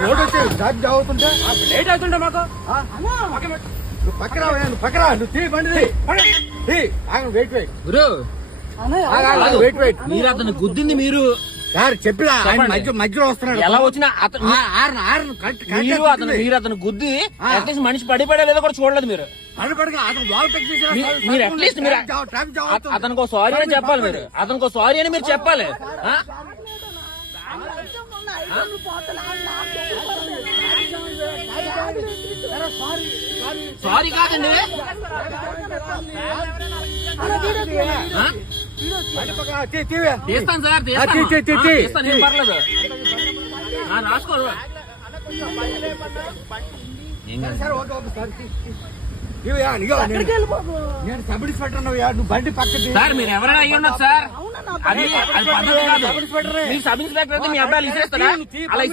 Road వచ్చి అవుతుంటే late అవుతుండే మాకు? నువ్వు నువ్వు నువ్వు తీ బండి తీ. వెయిట్ వెయిట్ గురు ఆగు, ఆగు, ఆగు, వెయిట్ వెయిట్ మీరు అతను గుద్దింది మీరు సార్ చెప్పినా ఆయన చెప్పండి. మధ్య మధ్యలో వస్తున్నాడు ఎలా వచ్చినా అతను ఆ, ఆరును, ఆరును, కరెక్ట్, కరెక్ట్ మీరు అతను చెప్తుంది. మీరు అతను గుద్ది. అట్లీస్ట్ మనిషి పడిపోయా లేదో కూడా చూడలేదు మీరు అట్లీస్ట్ మీరు. అతనికి సారీ అని చెప్పాలి మీరు అతనికి సారీ అని మీరు చెప్పాలి ఆ? సారీ కాదండి. తీస్తాను సార్ తీస్తాను ఏం పర్లేదు ఆ, రాసుకో ఏం కాదు. నేను- సబ్ ఇన్స్పెక్టర్ నువ్వు బండి పక్కన తీ. సార్ మీరు ఎవరైనా అయ్యి ఉండదు సార్ అది అది పద్ధతి కాదు సబ్ ఇన్స్పెక్టరే. మీరు సబ్ ఇన్స్పెక్టర్ మీ ఇచ్చేస్తారా అలా